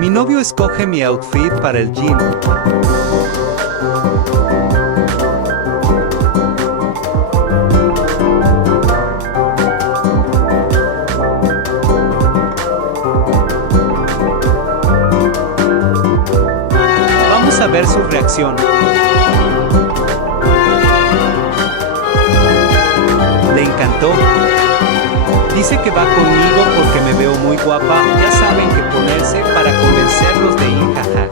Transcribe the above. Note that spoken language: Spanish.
Mi novio escoge mi outfit para el gym. Vamos a ver su reacción. Le encantó. Dice que va conmigo porque me veo muy guapa. Ya saben qué ponerse para convencerlos de ir, jaja.